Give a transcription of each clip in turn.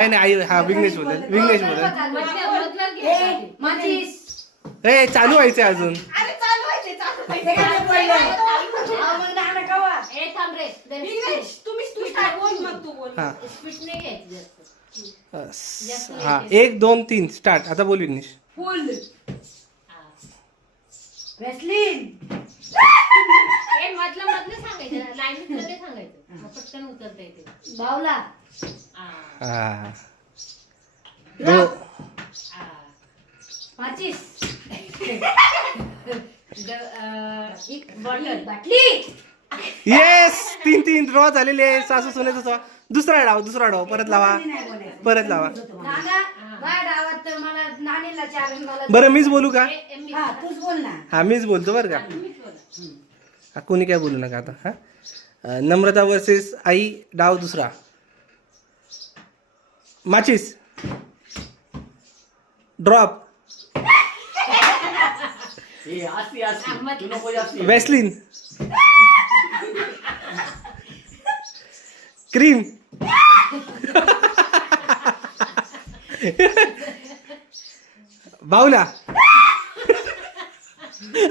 नाही नाही, आई हा विघ्नेश बोलेल, विघ्नेश बोलेल. ए चालू व्हायचंय अजून. हा हा 1 2 3 स्टार्ट. आता बोल विघ्नेश. फुल वेस्लिन मधलं मधलं सांगायचं, लाईनीतलं ते सांगायचं, मग पटकन उतरता येते. बावला हा माचीस बॉटल. बाटली येस 3 3 ड्रॉ झालेले. सासू सोन्याचा दुसरा डाव परत लावा. नाना माझ्या डावात तर मला नानीला चॅलेंज मला बरं मीच बोलू का? हा तूच बोल ना. हा मीच बोलतो बरं का. हा कोणी काय बोलू नका आता. हा नम्रता वर्सेस आई. डाव दुसरा. माचीस ड्रॉप. Vaseline cream. बावला.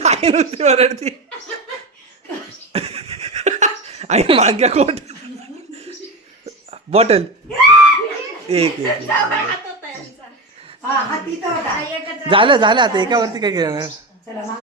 आई नुसती ओरडती. आई माग्या कोट. बॉटल. एक हा हा तिथं होता. झालं आता एकावरती काय करणार. चला